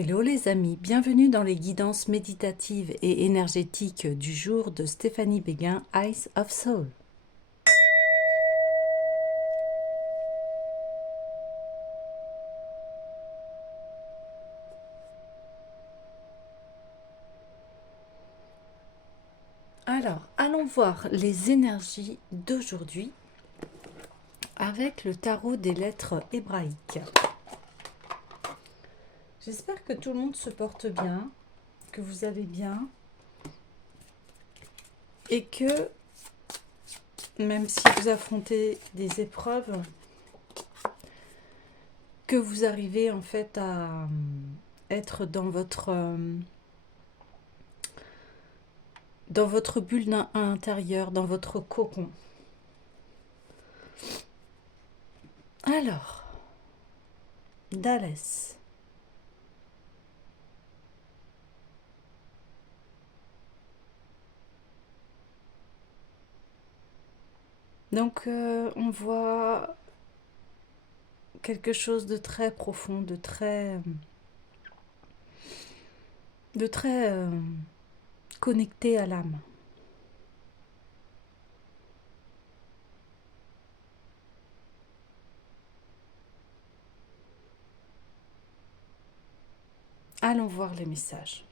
Hello les amis, bienvenue dans les guidances méditatives et énergétiques du jour de Stéphanie Béguin, Eyes of Soul. Alors, allons voir les énergies d'aujourd'hui avec le tarot des lettres hébraïques. J'espère que tout le monde se porte bien, que vous allez bien et que même si vous affrontez des épreuves, que vous arrivez en fait à être dans votre bulle intérieure, dans votre cocon. Alors, Dallas. Donc, on voit quelque chose de très profond, de très connecté à l'âme. Allons voir les messages.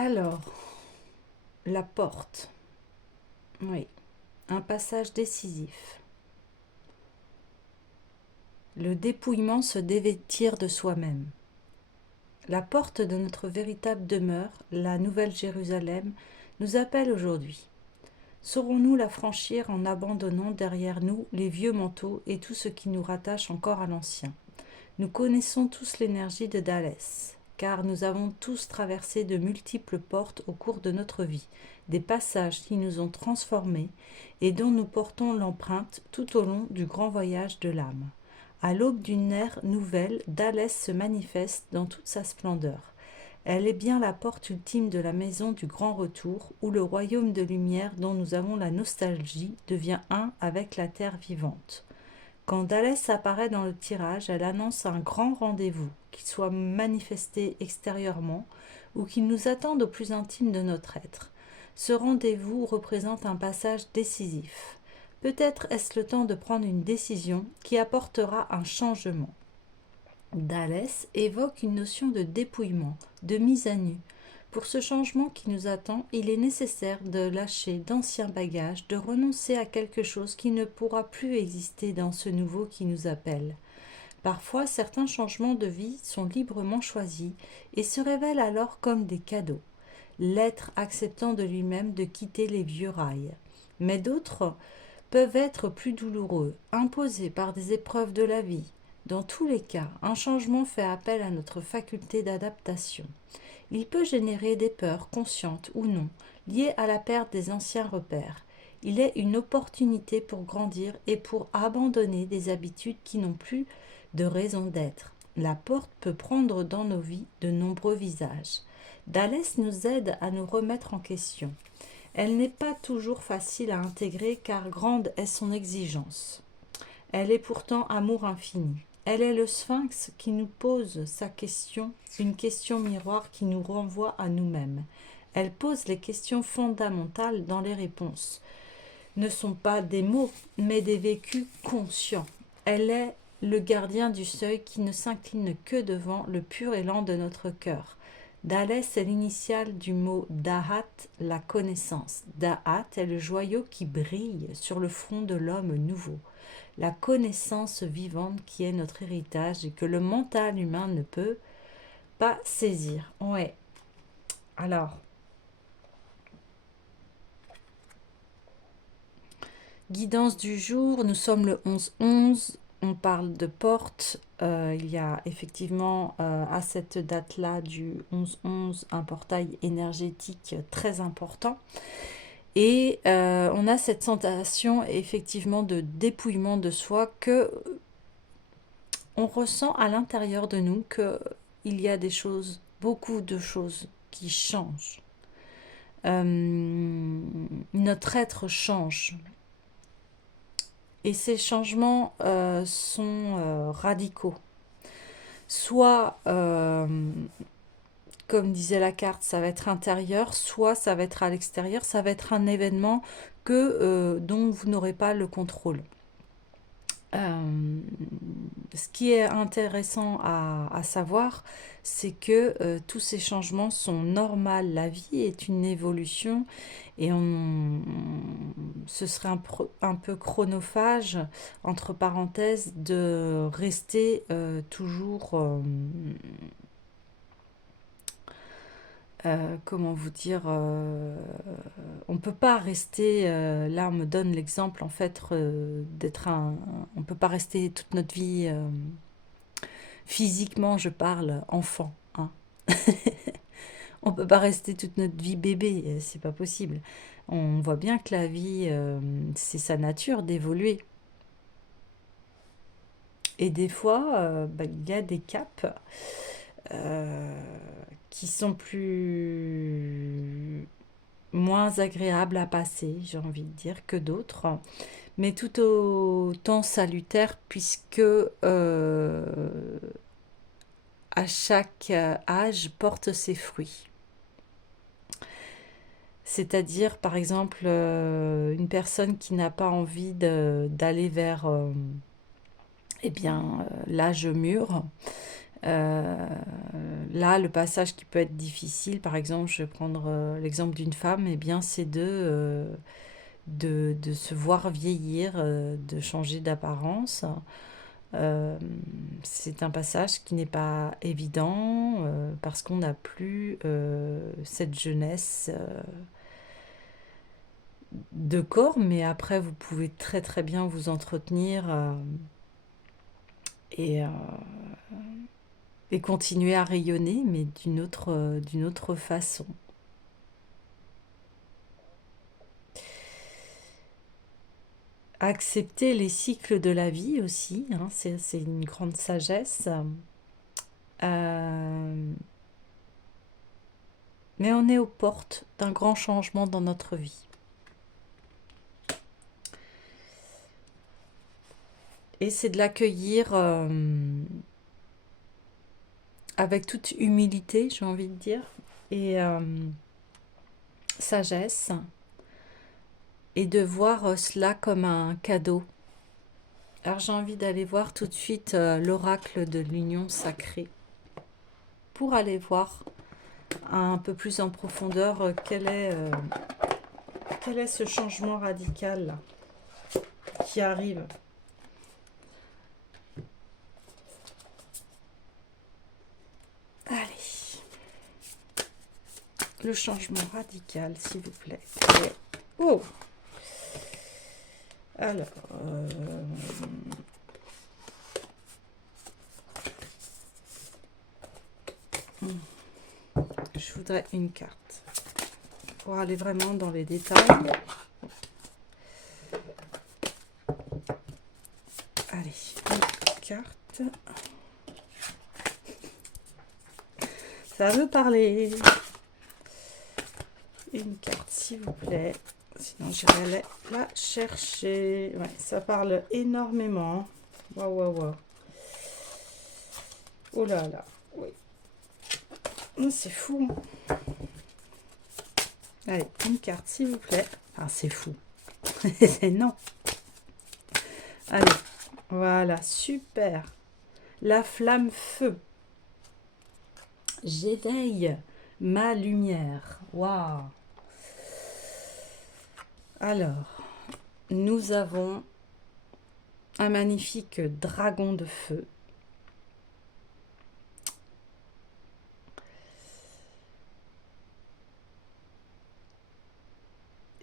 Alors, la porte. Oui, un passage décisif. Le dépouillement, se dévêtir de soi-même. La porte de notre véritable demeure, la Nouvelle Jérusalem, nous appelle aujourd'hui. Saurons-nous la franchir en abandonnant derrière nous les vieux manteaux et tout ce qui nous rattache encore à l'ancien? Nous connaissons tous l'énergie de Dallas, car nous avons tous traversé de multiples portes au cours de notre vie, des passages qui nous ont transformés et dont nous portons l'empreinte tout au long du grand voyage de l'âme. À l'aube d'une ère nouvelle, Dallas se manifeste dans toute sa splendeur. Elle est bien la porte ultime de la maison du grand retour, où le royaume de lumière dont nous avons la nostalgie devient un avec la terre vivante. Quand Dallas apparaît dans le tirage, elle annonce un grand rendez-vous, qu'il soit manifesté extérieurement ou qu'il nous attende au plus intime de notre être. Ce rendez-vous représente un passage décisif. Peut-être est-ce le temps de prendre une décision qui apportera un changement. Dallas évoque une notion de dépouillement, de mise à nu. Pour ce changement qui nous attend, il est nécessaire de lâcher d'anciens bagages, de renoncer à quelque chose qui ne pourra plus exister dans ce nouveau qui nous appelle. Parfois, certains changements de vie sont librement choisis et se révèlent alors comme des cadeaux, l'être acceptant de lui-même de quitter les vieux rails. Mais d'autres peuvent être plus douloureux, imposés par des épreuves de la vie. Dans tous les cas, un changement fait appel à notre faculté d'adaptation. Il peut générer des peurs, conscientes ou non, liées à la perte des anciens repères. Il est une opportunité pour grandir et pour abandonner des habitudes qui n'ont plus de raison d'être. La porte peut prendre dans nos vies de nombreux visages. Dallas nous aide à nous remettre en question. Elle n'est pas toujours facile à intégrer car grande est son exigence. Elle est pourtant amour infini. Elle est le sphinx qui nous pose sa question, une question miroir qui nous renvoie à nous-mêmes. Elle pose les questions fondamentales dans les réponses. Ne sont pas des mots, mais des vécus conscients. Elle est le gardien du seuil qui ne s'incline que devant le pur élan de notre cœur. Dallas est l'initiale du mot Dahat, la connaissance. Dahat est le joyau qui brille sur le front de l'homme nouveau. La connaissance vivante qui est notre héritage et que le mental humain ne peut pas saisir. Ouais. Alors, guidance du jour, nous sommes le 11-11, on parle de porte. Il y a effectivement à cette date-là du 11-11 un portail énergétique très important. Et on a cette sensation effectivement de dépouillement de soi que on ressent à l'intérieur de nous qu'il y a des choses, beaucoup de choses qui changent. Notre être change. Et ces changements sont radicaux. Soit, comme disait la carte, ça va être intérieur, soit ça va être à l'extérieur, ça va être un événement dont vous n'aurez pas le contrôle. Ce qui est intéressant à savoir, c'est que tous ces changements sont normaux. La vie est une évolution et ce serait un peu chronophage, entre parenthèses, de rester toujours comment vous dire, on peut pas rester, là on me donne l'exemple en fait on peut pas rester toute notre vie, physiquement je parle, enfant, hein. On peut pas rester toute notre vie bébé, c'est pas possible. On voit bien que la vie, c'est sa nature d'évoluer. Et des fois, il y a des caps euh, qui sont moins agréables à passer, j'ai envie de dire, que d'autres, mais tout autant salutaires puisque à chaque âge porte ses fruits. C'est-à-dire, par exemple, une personne qui n'a pas envie d'aller vers l'âge mûr. Là, le passage qui peut être difficile, par exemple, je vais prendre l'exemple d'une femme, eh bien, c'est de se voir vieillir, de changer d'apparence. Euh, c'est un passage qui n'est pas évident parce qu'on n'a plus cette jeunesse de corps, mais après, vous pouvez très très bien vous entretenir et, euh, et continuer à rayonner, mais d'une autre façon. Accepter les cycles de la vie aussi, hein, c'est une grande sagesse. Euh, mais on est aux portes d'un grand changement dans notre vie. Et c'est de l'accueillir avec toute humilité, j'ai envie de dire, et sagesse, et de voir cela comme un cadeau. Alors j'ai envie d'aller voir tout de suite l'oracle de l'union sacrée pour aller voir un peu plus en profondeur quel est ce changement radical là, qui arrive. Allez, le changement radical, s'il vous plaît. Oh, alors, je voudrais une carte pour aller vraiment dans les détails. Allez, une carte. Ça veut parler. Une carte, s'il vous plaît. Sinon, j'irai la chercher. Ouais, ça parle énormément. Waouh, waouh, waouh. Oh là là. Oui. C'est fou. Allez, une carte, s'il vous plaît. Enfin, c'est fou. C'est non. Allez, voilà, super. La flamme feu. J'éveille ma lumière. Waouh. Alors, nous avons un magnifique dragon de feu.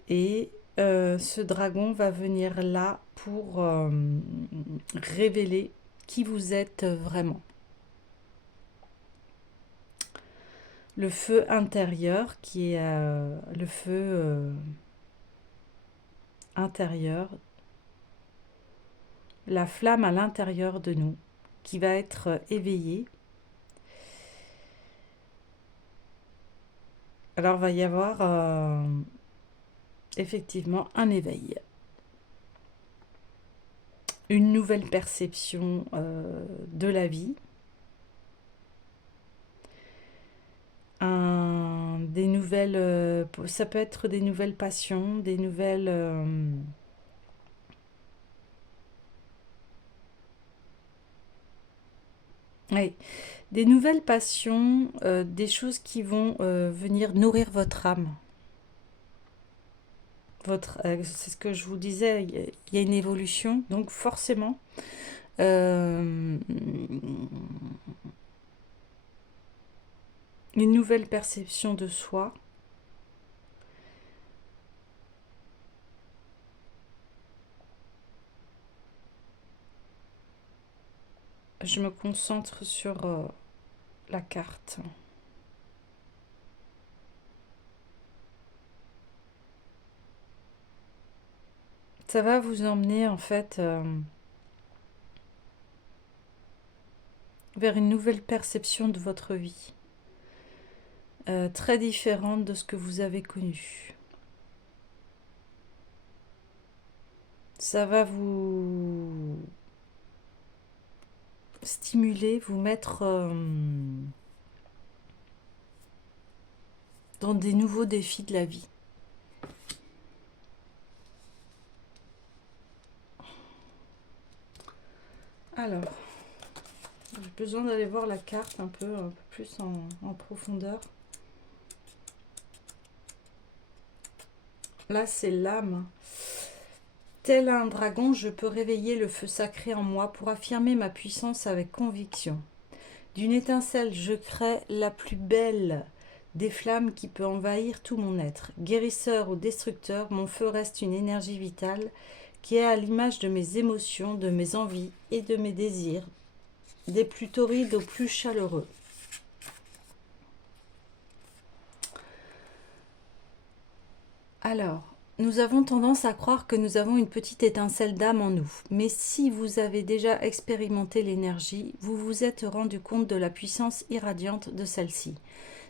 Et ce dragon va venir là pour révéler qui vous êtes vraiment. Le feu intérieur qui est le feu intérieur, la flamme à l'intérieur de nous qui va être éveillée. Alors va y avoir effectivement un éveil. une nouvelle perception de la vie, des nouvelles, ça peut être des nouvelles passions, des nouvelles, oui, des nouvelles passions, des choses qui vont venir nourrir votre âme. C'est ce que je vous disais, il y a une évolution, donc forcément, euh, une nouvelle perception de soi. Je me concentre sur la carte. Ça va vous emmener en fait vers une nouvelle perception de votre vie, très différente de ce que vous avez connu. Ça va vous stimuler, vous mettre dans des nouveaux défis de la vie. Alors, j'ai besoin d'aller voir la carte un peu plus en profondeur. Là, c'est l'âme. Tel un dragon, je peux réveiller le feu sacré en moi pour affirmer ma puissance avec conviction. D'une étincelle, je crée la plus belle des flammes qui peut envahir tout mon être. Guérisseur ou destructeur, mon feu reste une énergie vitale qui est à l'image de mes émotions, de mes envies et de mes désirs, des plus torrides aux plus chaleureux. Alors, nous avons tendance à croire que nous avons une petite étincelle d'âme en nous, mais si vous avez déjà expérimenté l'énergie, vous vous êtes rendu compte de la puissance irradiante de celle-ci.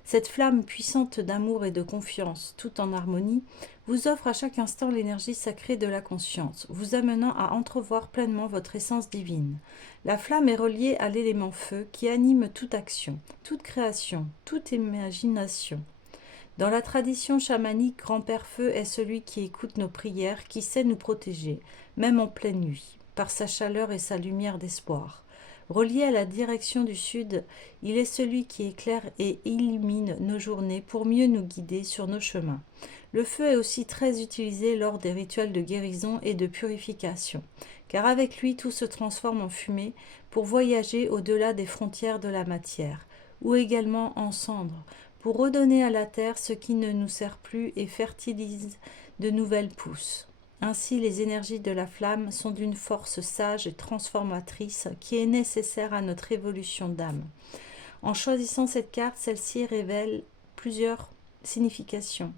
Cette flamme puissante d'amour et de confiance, tout en harmonie, vous offre à chaque instant l'énergie sacrée de la conscience, vous amenant à entrevoir pleinement votre essence divine. La flamme est reliée à l'élément feu qui anime toute action, toute création, toute imagination. Dans la tradition chamanique, Grand-Père Feu est celui qui écoute nos prières, qui sait nous protéger, même en pleine nuit, par sa chaleur et sa lumière d'espoir. Relié à la direction du sud, il est celui qui éclaire et illumine nos journées pour mieux nous guider sur nos chemins. Le feu est aussi très utilisé lors des rituels de guérison et de purification, car avec lui tout se transforme en fumée pour voyager au-delà des frontières de la matière, ou également en cendres, pour redonner à la terre ce qui ne nous sert plus et fertilise de nouvelles pousses. Ainsi, les énergies de la flamme sont d'une force sage et transformatrice qui est nécessaire à notre évolution d'âme. En choisissant cette carte, celle-ci révèle plusieurs significations.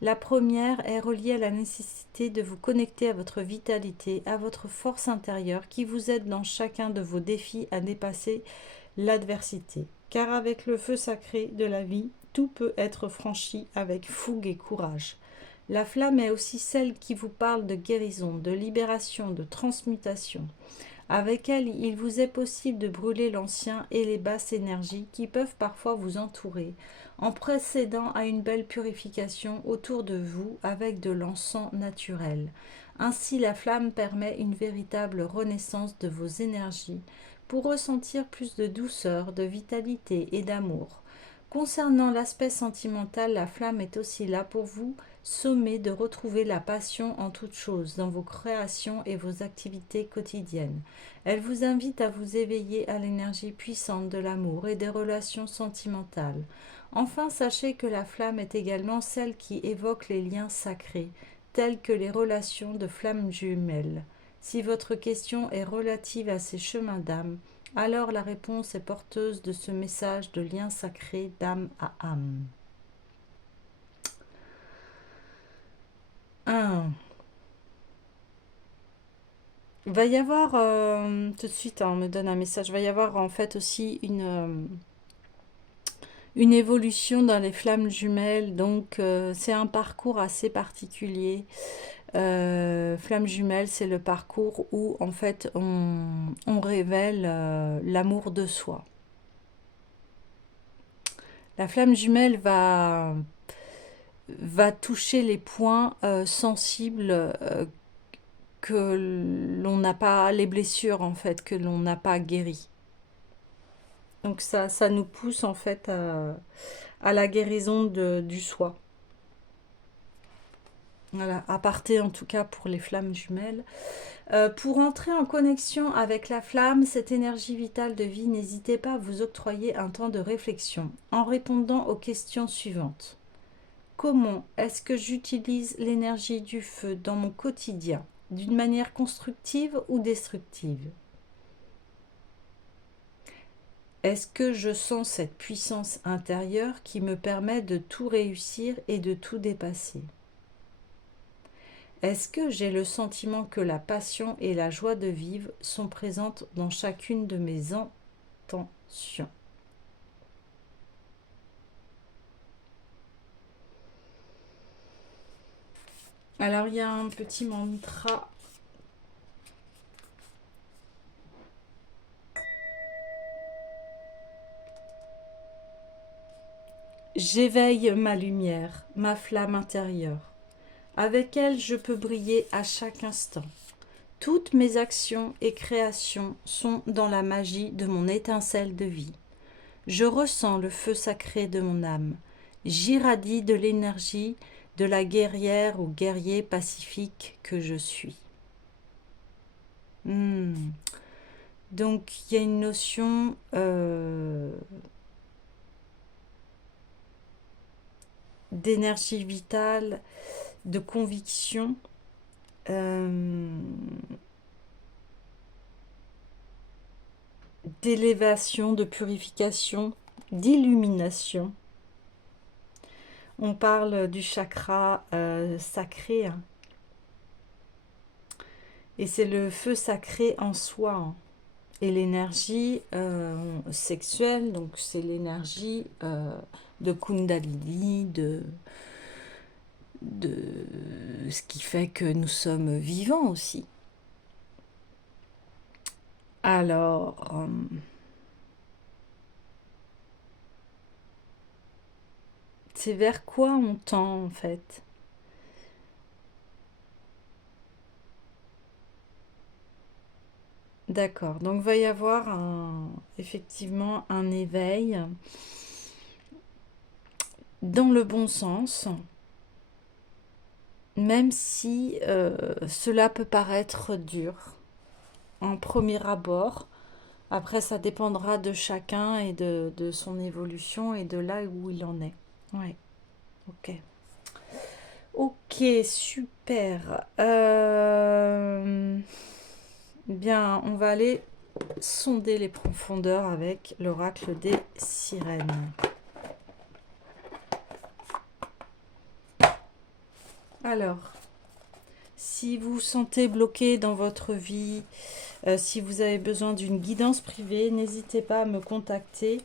La première est reliée à la nécessité de vous connecter à votre vitalité, à votre force intérieure qui vous aide dans chacun de vos défis à dépasser l'adversité. Car avec le feu sacré de la vie, tout peut être franchi avec fougue et courage. La flamme est aussi celle qui vous parle de guérison, de libération, de transmutation. Avec elle, il vous est possible de brûler l'ancien et les basses énergies qui peuvent parfois vous entourer, en procédant à une belle purification autour de vous avec de l'encens naturel. Ainsi, la flamme permet une véritable renaissance de vos énergies pour ressentir plus de douceur, de vitalité et d'amour. Concernant l'aspect sentimental, la flamme est aussi là pour vous sommer de retrouver la passion en toute chose dans vos créations et vos activités quotidiennes. Elle vous invite à vous éveiller à l'énergie puissante de l'amour et des relations sentimentales. Enfin, sachez que la flamme est également celle qui évoque les liens sacrés, tels que les relations de flammes jumelles. Si votre question est relative à ces chemins d'âme, alors la réponse est porteuse de ce message de lien sacré d'âme à âme. 1. Il va y avoir, tout de suite, on me donne un message, il va y avoir en fait aussi une évolution dans les flammes jumelles, donc c'est un parcours assez particulier. Flamme jumelle, c'est le parcours où en fait on révèle l'amour de soi. La flamme jumelle va toucher les points sensibles que l'on n'a pas, les blessures en fait, que l'on n'a pas guéries. Donc ça nous pousse en fait à la guérison du soi. Voilà, aparté en tout cas pour les flammes jumelles. Pour entrer en connexion avec la flamme, cette énergie vitale de vie, n'hésitez pas à vous octroyer un temps de réflexion en répondant aux questions suivantes. Comment est-ce que j'utilise l'énergie du feu dans mon quotidien, d'une manière constructive ou destructive? Est-ce que je sens cette puissance intérieure qui me permet de tout réussir et de tout dépasser? Est-ce que j'ai le sentiment que la passion et la joie de vivre sont présentes dans chacune de mes intentions? Alors il y a un petit mantra. J'éveille ma lumière, ma flamme intérieure. Avec elle, je peux briller à chaque instant. Toutes mes actions et créations sont dans la magie de mon étincelle de vie. Je ressens le feu sacré de mon âme. J'irradie de l'énergie de la guerrière ou guerrier pacifique que je suis. Donc, il y a une notion d'énergie vitale, de conviction, d'élévation, de purification, d'illumination. On parle du chakra sacré, hein. Et c'est le feu sacré en soi, hein. Et l'énergie sexuelle, donc c'est l'énergie de Kundalini, de ce qui fait que nous sommes vivants aussi. Alors, c'est vers quoi on tend en fait? D'accord, donc il va y avoir effectivement un éveil dans le bon sens, même si cela peut paraître dur en premier abord. Après, ça dépendra de chacun et de son évolution et de là où il en est. Ouais, ok. Ok, super. Bien, on va aller sonder les profondeurs avec l'oracle des sirènes. Alors, si vous vous sentez bloqué dans votre vie, si vous avez besoin d'une guidance privée, n'hésitez pas à me contacter.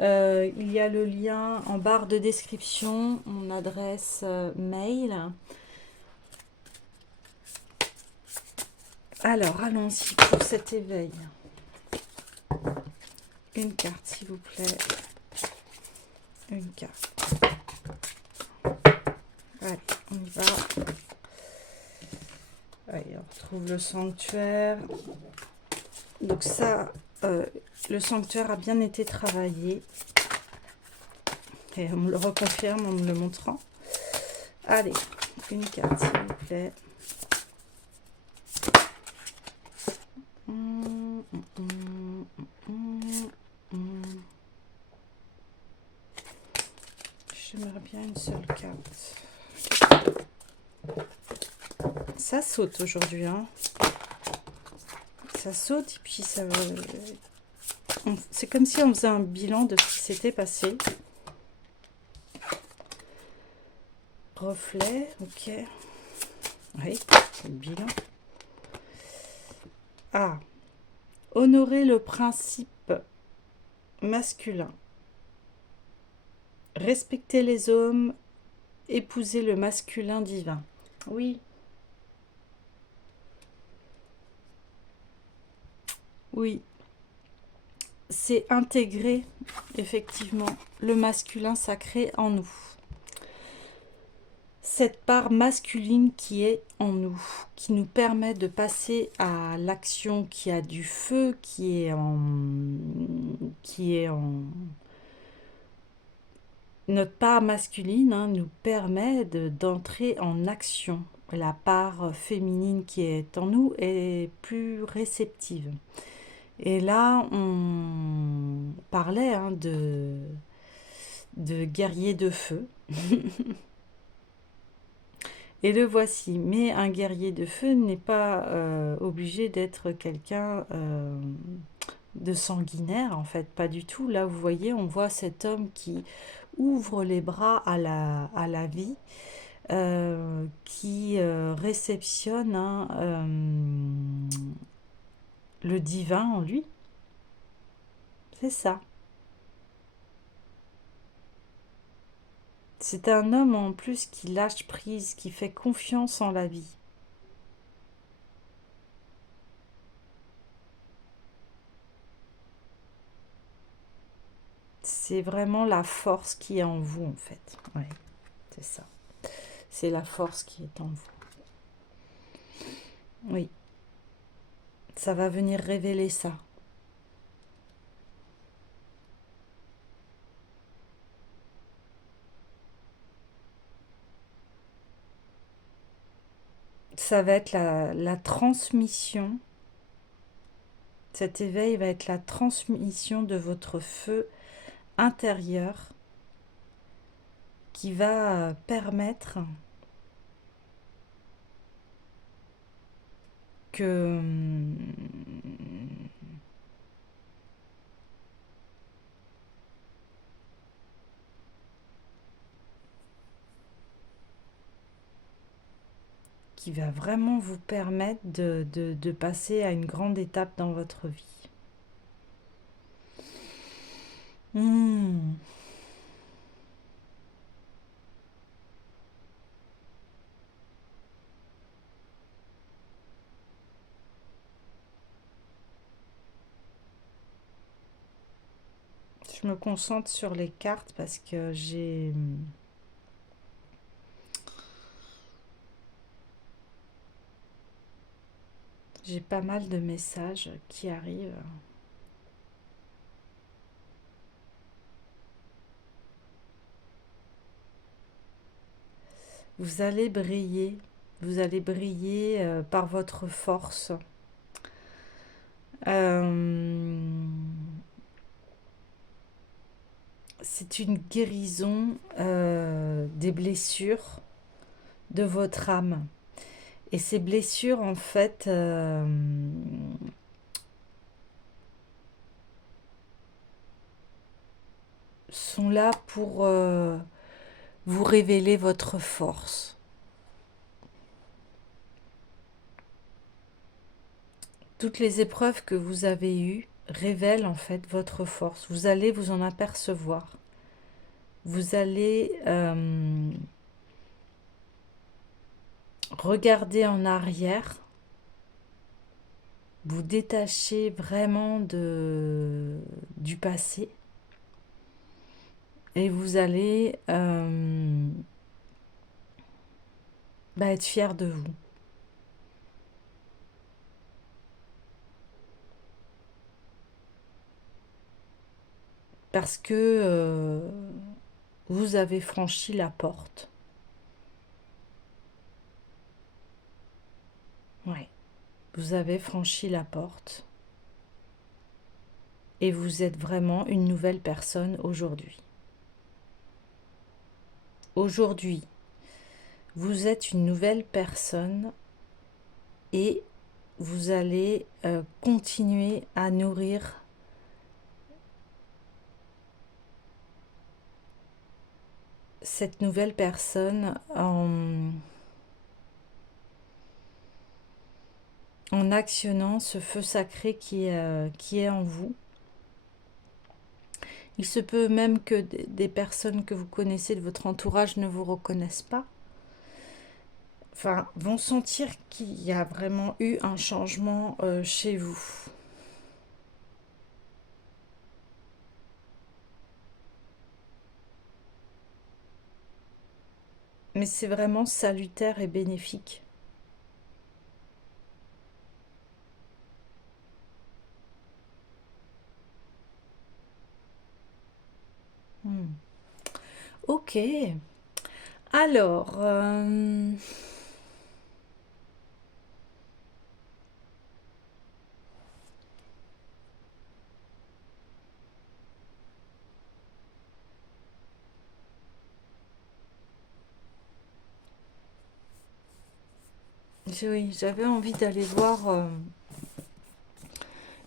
Il y a le lien en barre de description, mon adresse mail. Alors, allons-y pour cet éveil. Une carte, s'il vous plaît. Une carte. Allez, on y va. Allez, on retrouve le sanctuaire. Donc ça, le sanctuaire a bien été travaillé. Et on me le reconfirme en me le montrant. Allez, une carte, s'il vous plaît. J'aimerais bien une seule carte. Ça saute aujourd'hui, hein. Ça saute et puis ça... C'est comme si on faisait un bilan de ce qui s'était passé. Reflet, ok. Oui, c'est le bilan. Ah, honorer le principe masculin. Respecter les hommes, épouser le masculin divin. Oui, Oui, c'est intégrer effectivement le masculin sacré en nous. Cette part masculine qui est en nous, qui nous permet de passer à l'action, qui a du feu, qui est en notre part masculine, hein, nous permet d'entrer en action. La part féminine qui est en nous est plus réceptive. Et là, on parlait hein, de guerrier de feu. Et le voici. Mais un guerrier de feu n'est pas obligé d'être quelqu'un de sanguinaire, en fait, pas du tout. Là, vous voyez, on voit cet homme qui ouvre les bras à la vie, qui réceptionne hein, le divin en lui. C'est ça. C'est un homme en plus qui lâche prise, qui fait confiance en la vie. C'est vraiment la force qui est en vous, en fait. Ouais, c'est ça. C'est la force qui est en vous. Oui, ça va venir révéler ça. Ça va être la transmission. Cet éveil va être la transmission de votre feu intérieur qui va permettre que qui va vraiment vous permettre de passer à une grande étape dans votre vie. Mmh. Je me concentre sur les cartes parce que j'ai pas mal de messages qui arrivent. Vous allez briller. Vous allez briller par votre force. C'est une guérison des blessures de votre âme. Et ces blessures, en fait, sont là pour vous révéler votre force. Toutes les épreuves que vous avez eues révèlent en fait votre force. Vous allez vous en apercevoir. Vous allez regarder en arrière, vous détacher vraiment du passé et vous allez être fier de vous. Parce que vous avez franchi la porte. Ouais, vous avez franchi la porte. Et vous êtes vraiment une nouvelle personne aujourd'hui. Aujourd'hui, vous êtes une nouvelle personne et vous allez continuer à nourrir cette nouvelle personne en actionnant ce feu sacré qui est en vous. Il se peut même que des personnes que vous connaissez de votre entourage ne vous reconnaissent pas. Enfin, vont sentir qu'il y a vraiment eu un changement chez vous. mais c'est vraiment salutaire et bénéfique. Hmm. Ok. Alors, oui, j'avais envie d'aller voir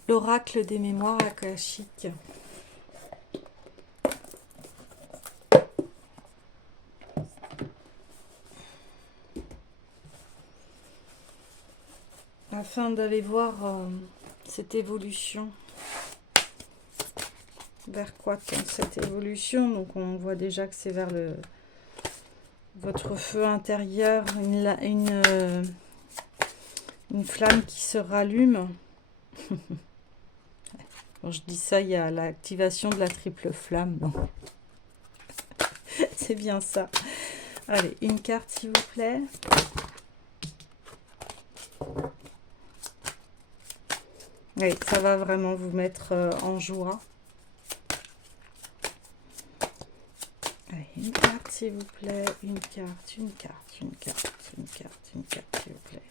l'oracle des mémoires akashiques. Afin d'aller voir cette évolution. Vers quoi tend cette évolution? Donc on voit déjà que c'est vers votre feu intérieur, une flamme qui se rallume. Quand je dis ça, il y a l'activation de la triple flamme. C'est bien ça. Allez, une carte s'il vous plaît. Oui, ça va vraiment vous mettre en joie. Allez, une carte s'il vous plaît. Une carte, une carte, une carte, une carte, une carte s'il vous plaît.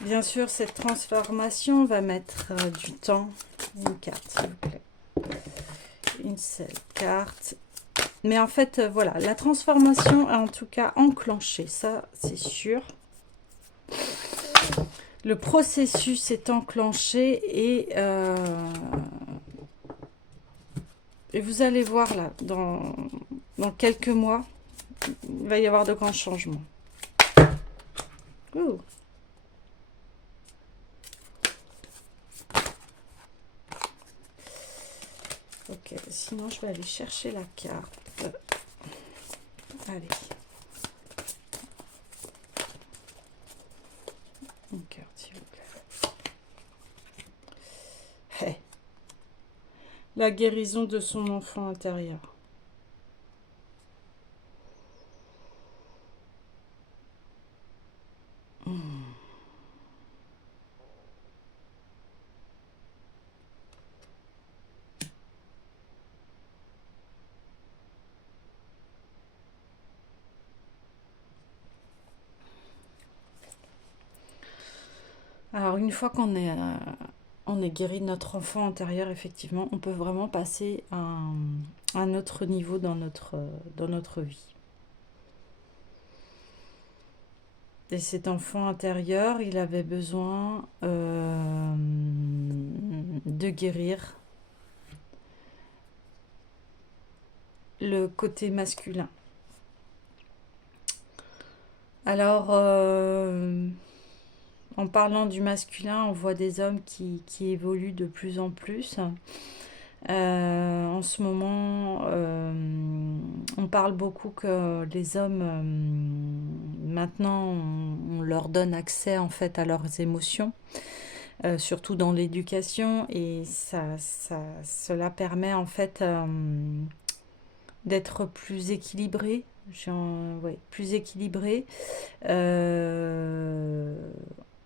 Bien sûr, cette transformation va mettre du temps. Une carte s'il vous plaît. Une seule carte. Mais en fait, voilà, la transformation est en tout cas enclenchée, ça c'est sûr. Le processus est enclenché et vous allez voir là, dans quelques mois, il va y avoir de grands changements. Ouh. Ok, sinon je vais aller chercher la carte. Allez. Une carte, s'il vous plaît. Hey. La guérison de son enfant intérieur. Alors, une fois qu'on est guéri de notre enfant intérieur, effectivement, on peut vraiment passer à un autre niveau dans notre vie. Et cet enfant intérieur, il avait besoin de guérir le côté masculin. Alors, en parlant du masculin, on voit des hommes qui évoluent de plus en plus. En ce moment, on parle beaucoup que les hommes, maintenant, on leur donne accès en fait à leurs émotions, surtout dans l'éducation, et cela permet en fait d'être plus équilibré. Ouais, plus équilibré.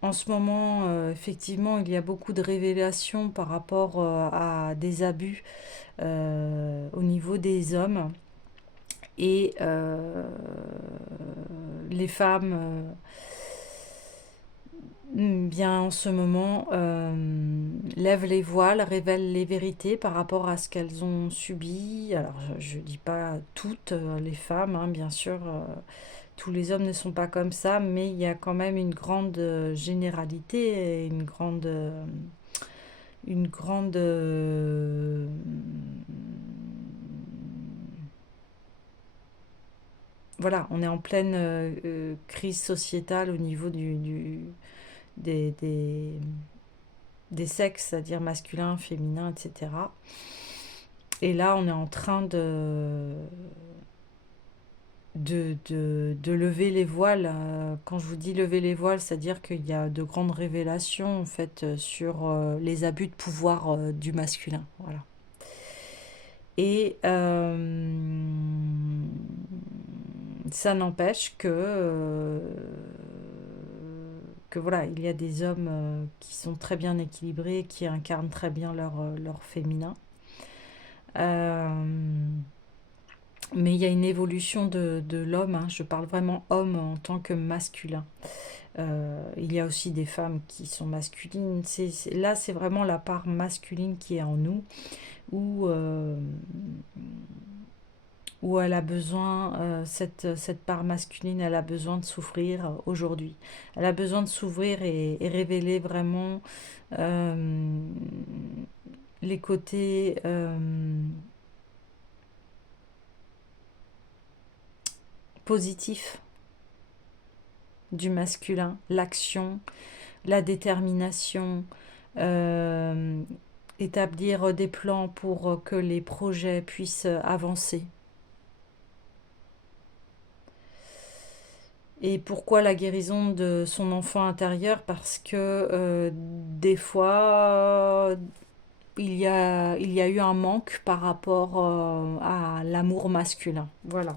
En ce moment, effectivement, il y a beaucoup de révélations par rapport à des abus au niveau des hommes. Et les femmes, bien en ce moment, lèvent les voiles, révèlent les vérités par rapport à ce qu'elles ont subi. Alors, je ne dis pas toutes les femmes, hein, bien sûr. Tous les hommes ne sont pas comme ça, mais il y a quand même une grande généralité et une grande voilà, on est en pleine crise sociétale au niveau des, des, des sexes, c'est-à-dire masculin, féminin, etc. Et là, on est en train de lever les voiles. Quand je vous dis lever les voiles, c'est-à-dire qu'il y a de grandes révélations en fait sur les abus de pouvoir du masculin. Voilà. Et ça n'empêche que voilà, il y a des hommes qui sont très bien équilibrés, qui incarnent très bien leur féminin. Euh, mais il y a une évolution de l'homme, hein. Je parle vraiment homme en tant que masculin. Il y a aussi des femmes qui sont masculines. Là, c'est vraiment la part masculine qui est en nous, où, où elle a besoin, cette part masculine, elle a besoin de s'ouvrir aujourd'hui. Elle a besoin de s'ouvrir et révéler vraiment euh, les côtés positifs du masculin, l'action, la détermination, euh, établir des plans pour que les projets puissent avancer. Et pourquoi la guérison de son enfant intérieur? Parce que des fois, il y a eu un manque par rapport à l'amour masculin. Voilà.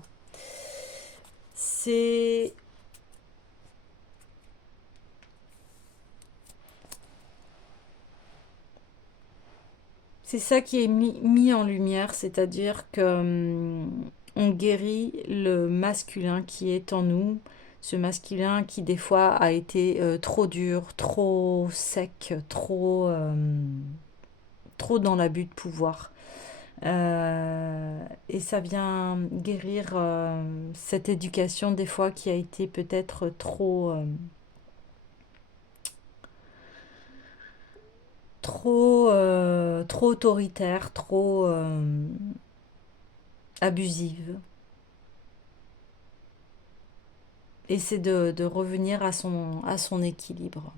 C'est C'est ça qui est mis en lumière, c'est-à-dire que on guérit le masculin qui est en nous, ce masculin qui des fois a été trop dur, trop sec, trop dans l'abus de pouvoir. Et ça vient guérir cette éducation des fois qui a été peut-être trop autoritaire, trop abusive. Et c'est de revenir à son équilibre.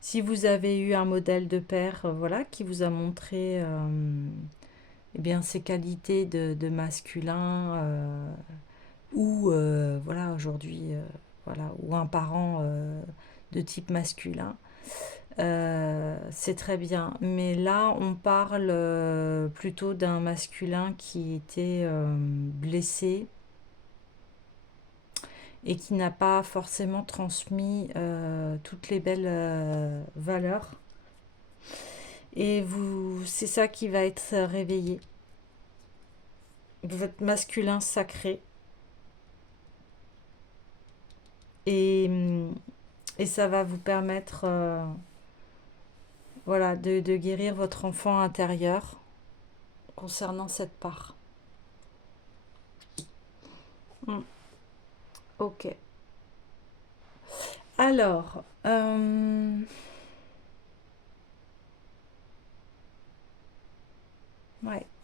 Si vous avez eu un modèle de père voilà, qui vous a montré eh bien, ses qualités de masculin, ou voilà, aujourd'hui, voilà, ou un parent de type masculin, c'est très bien. Mais là, on parle plutôt d'un masculin qui était blessé et qui n'a pas forcément transmis toutes les belles valeurs. Et vous, c'est ça qui va être réveillé. Votre masculin sacré. Et, et ça va vous permettre voilà, de guérir votre enfant intérieur concernant cette part. Mm. Ok. Alors, ouais,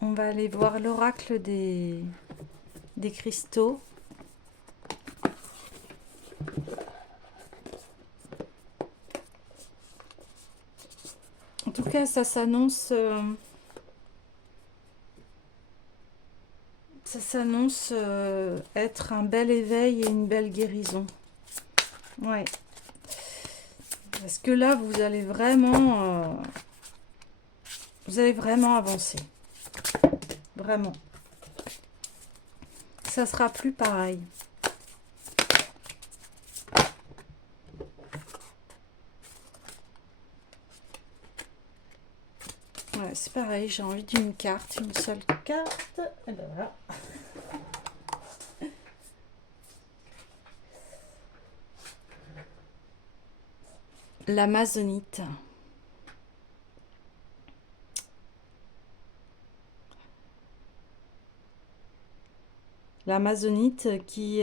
on va aller voir l'oracle des cristaux. En tout cas, ça s'annonce être un bel éveil et une belle guérison. Ouais. Parce que là, vous allez vraiment avancer. Vraiment. Ça sera plus pareil. Ouais, c'est pareil, j'ai envie d'une carte, une seule carte. Et ben voilà. L'Amazonite. L'Amazonite qui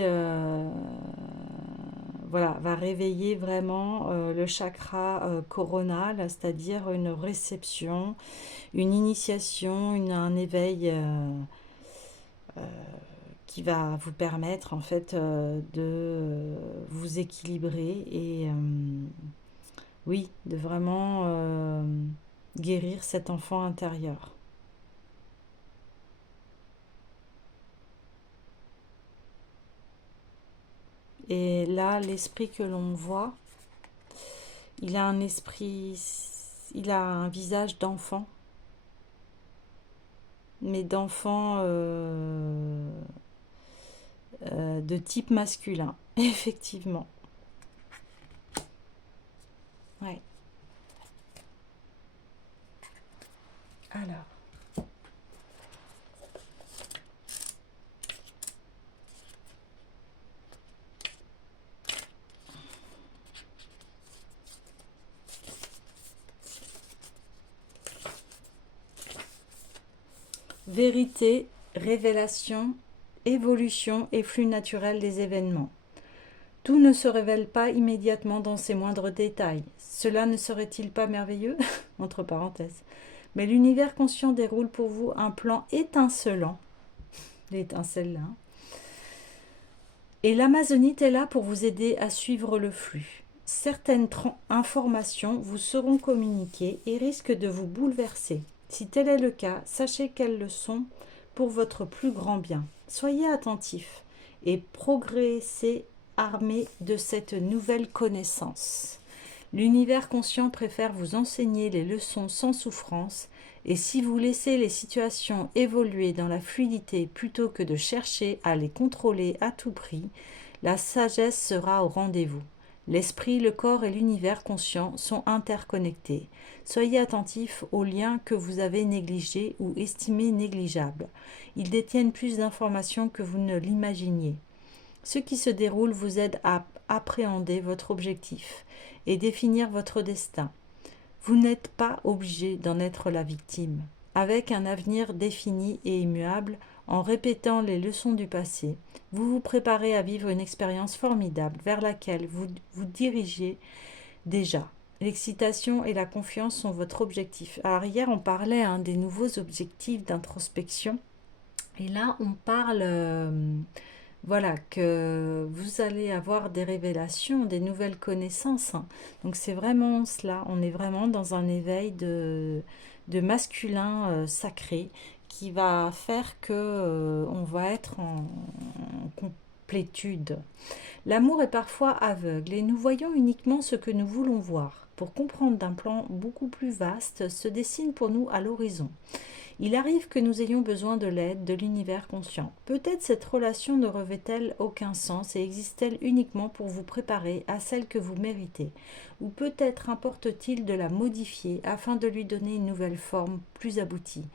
voilà, va réveiller vraiment le chakra coronal, c'est-à-dire une réception, une initiation, un éveil qui va vous permettre en fait de vous équilibrer et oui, de vraiment guérir cet enfant intérieur. Et là, l'esprit que l'on voit, il a un esprit, il a un visage d'enfant. mais d'enfants de type masculin, effectivement. Ouais. Alors, vérité, révélation, évolution et flux naturel des événements. Tout ne se révèle pas immédiatement dans ses moindres détails. Cela ne serait-il pas merveilleux? Entre parenthèses. Mais l'univers conscient déroule pour vous un plan étincelant. L'étincelle là. Et l'Amazonite est là pour vous aider à suivre le flux. Certaines informations vous seront communiquées et risquent de vous bouleverser. Si tel est le cas, sachez qu'elles le sont pour votre plus grand bien. Soyez attentifs et progressez armés de cette nouvelle connaissance. L'univers conscient préfère vous enseigner les leçons sans souffrance, et si vous laissez les situations évoluer dans la fluidité plutôt que de chercher à les contrôler à tout prix, la sagesse sera au rendez-vous. L'esprit, le corps et l'univers conscient sont interconnectés. Soyez attentifs aux liens que vous avez négligés ou estimés négligeables. Ils détiennent plus d'informations que vous ne l'imaginiez. Ce qui se déroule vous aide à appréhender votre objectif et définir votre destin. Vous n'êtes pas obligé d'en être la victime. Avec un avenir défini et immuable, en répétant les leçons du passé, vous vous préparez à vivre une expérience formidable vers laquelle vous vous dirigez déjà. L'excitation et la confiance sont votre objectif. Alors hier, on parlait des nouveaux objectifs d'introspection. Et là, on parle voilà, que vous allez avoir des révélations, des nouvelles connaissances. Donc c'est vraiment cela, on est vraiment dans un éveil de masculin sacré qui va faire que on va être en complétude. L'amour est parfois aveugle et nous voyons uniquement ce que nous voulons voir. Pour comprendre d'un plan beaucoup plus vaste se dessine pour nous à l'horizon. Il arrive que nous ayons besoin de l'aide de l'univers conscient. Peut-être cette relation ne revêt-elle aucun sens et existe-t-elle uniquement pour vous préparer à celle que vous méritez. Ou peut-être importe-t-il de la modifier afin de lui donner une nouvelle forme plus aboutie.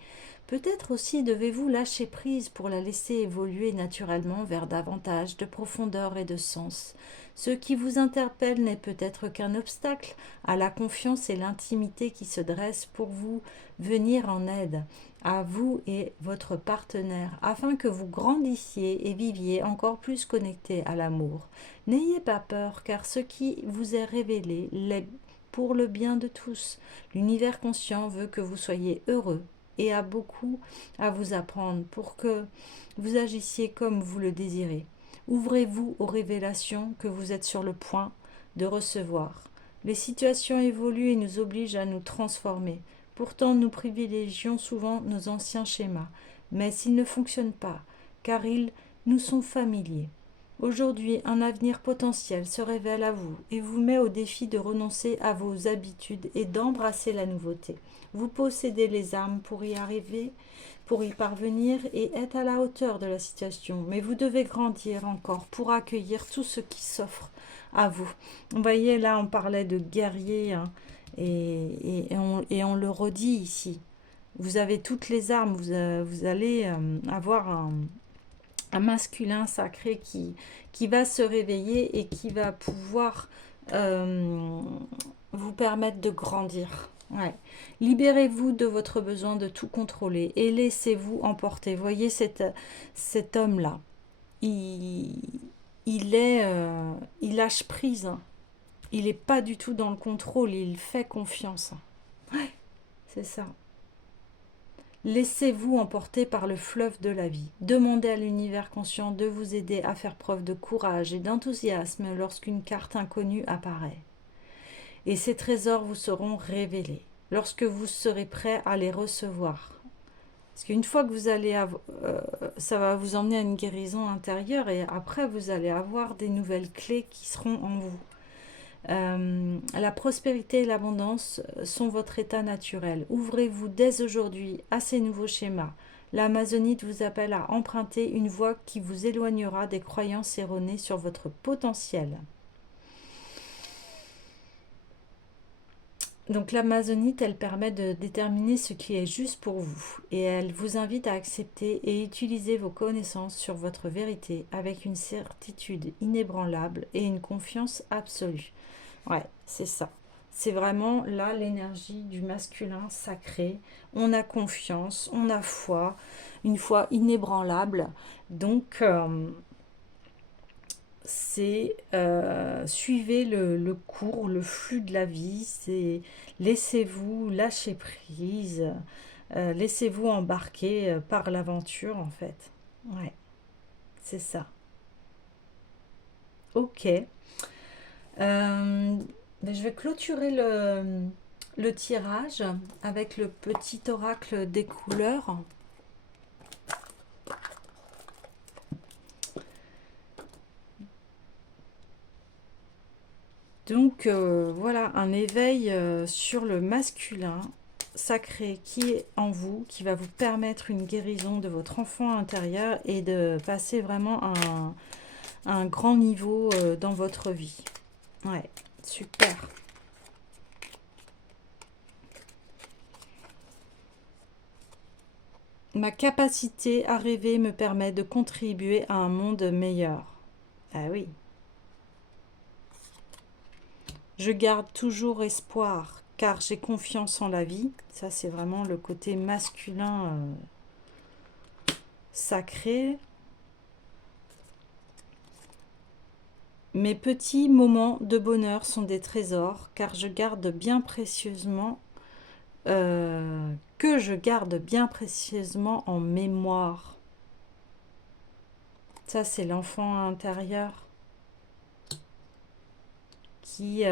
Peut-être aussi devez-vous lâcher prise pour la laisser évoluer naturellement vers davantage de profondeur et de sens. Ce qui vous interpelle n'est peut-être qu'un obstacle à la confiance et l'intimité qui se dressent pour vous venir en aide à vous et votre partenaire afin que vous grandissiez et viviez encore plus connectés à l'amour. N'ayez pas peur car ce qui vous est révélé l'est pour le bien de tous. L'univers conscient veut que vous soyez heureux et a beaucoup à vous apprendre pour que vous agissiez comme vous le désirez. Ouvrez-vous aux révélations que vous êtes sur le point de recevoir. Les situations évoluent et nous obligent à nous transformer. Pourtant, nous privilégions souvent nos anciens schémas, mais s'ils ne fonctionnent pas, car ils nous sont familiers. Aujourd'hui, un avenir potentiel se révèle à vous et vous met au défi de renoncer à vos habitudes et d'embrasser la nouveauté. Vous possédez les armes pour y arriver, pour y parvenir et être à la hauteur de la situation, mais vous devez grandir encore pour accueillir tout ce qui s'offre à vous. Vous voyez, là, on parlait de guerrier, et on le redit ici. Vous avez toutes les armes, vous allez avoir un masculin sacré qui va se réveiller et qui va pouvoir vous permettre de grandir. Ouais. Libérez-vous de votre besoin de tout contrôler et laissez-vous emporter. Voyez cet homme-là. Il lâche prise. Il n'est pas du tout dans le contrôle. Il fait confiance. Ouais, c'est ça. Laissez-vous emporter par le fleuve de la vie. Demandez à l'univers conscient de vous aider à faire preuve de courage et d'enthousiasme lorsqu'une carte inconnue apparaît. Et ces trésors vous seront révélés lorsque vous serez prêt à les recevoir. Parce qu'une fois que vous allez ça va vous emmener à une guérison intérieure et après vous allez avoir des nouvelles clés qui seront en vous. La prospérité et l'abondance sont votre état naturel. Ouvrez-vous dès aujourd'hui à ces nouveaux schémas. L'Amazonite vous appelle à emprunter une voie qui vous éloignera des croyances erronées sur votre potentiel. Donc l'Amazonite, elle permet de déterminer ce qui est juste pour vous et elle vous invite à accepter et utiliser vos connaissances sur votre vérité avec une certitude inébranlable et une confiance absolue. Ouais, c'est ça. C'est vraiment là l'énergie du masculin sacré. On a confiance, on a foi, une foi inébranlable. Donc, c'est suivez le cours, le flux de la vie, c'est laissez-vous lâcher prise, laissez-vous embarquer par l'aventure en fait. Ouais, c'est ça. Ok. Je vais clôturer le tirage avec le petit oracle des couleurs. Donc voilà, un éveil sur le masculin sacré qui est en vous, qui va vous permettre une guérison de votre enfant intérieur et de passer vraiment à un grand niveau dans votre vie. Ouais, super. Ma capacité à rêver me permet de contribuer à un monde meilleur. Ah oui. Je garde toujours espoir car j'ai confiance en la vie. Ça, c'est vraiment le côté masculin sacré. Mes petits moments de bonheur sont des trésors car je garde bien précieusement que je garde bien précieusement en mémoire. Ça, c'est l'enfant intérieur qui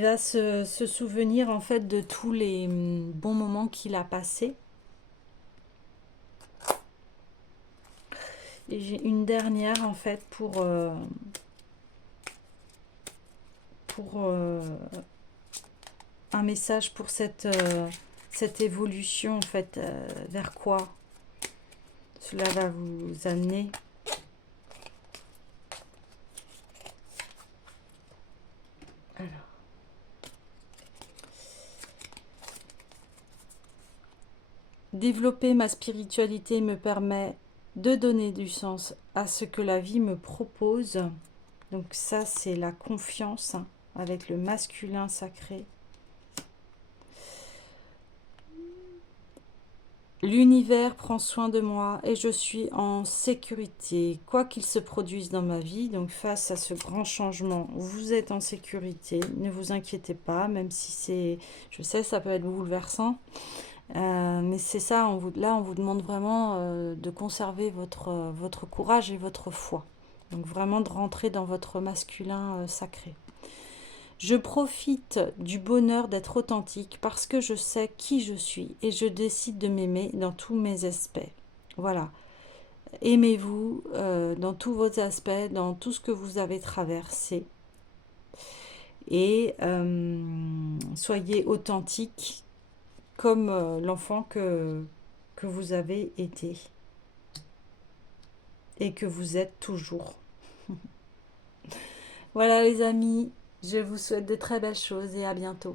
va se souvenir en fait de tous les bons moments qu'il a passés. Et j'ai une dernière en fait pour un message pour cette évolution en fait vers quoi cela va vous amener. Alors. Développer ma spiritualité me permet de donner du sens à ce que la vie me propose. Donc ça, c'est la confiance avec le masculin sacré. L'univers prend soin de moi et je suis en sécurité, quoi qu'il se produise dans ma vie. Donc face à ce grand changement, vous êtes en sécurité. Ne vous inquiétez pas, même si c'est, je sais, ça peut être bouleversant. Mais c'est ça, là on vous demande vraiment de conserver votre courage et votre foi. Donc vraiment de rentrer dans votre masculin sacré. Je profite du bonheur d'être authentique parce que je sais qui je suis et je décide de m'aimer dans tous mes aspects. Voilà. Aimez-vous dans tous vos aspects, dans tout ce que vous avez traversé. Et soyez authentique comme l'enfant que vous avez été et que vous êtes toujours. Voilà les amis, je vous souhaite de très belles choses et à bientôt.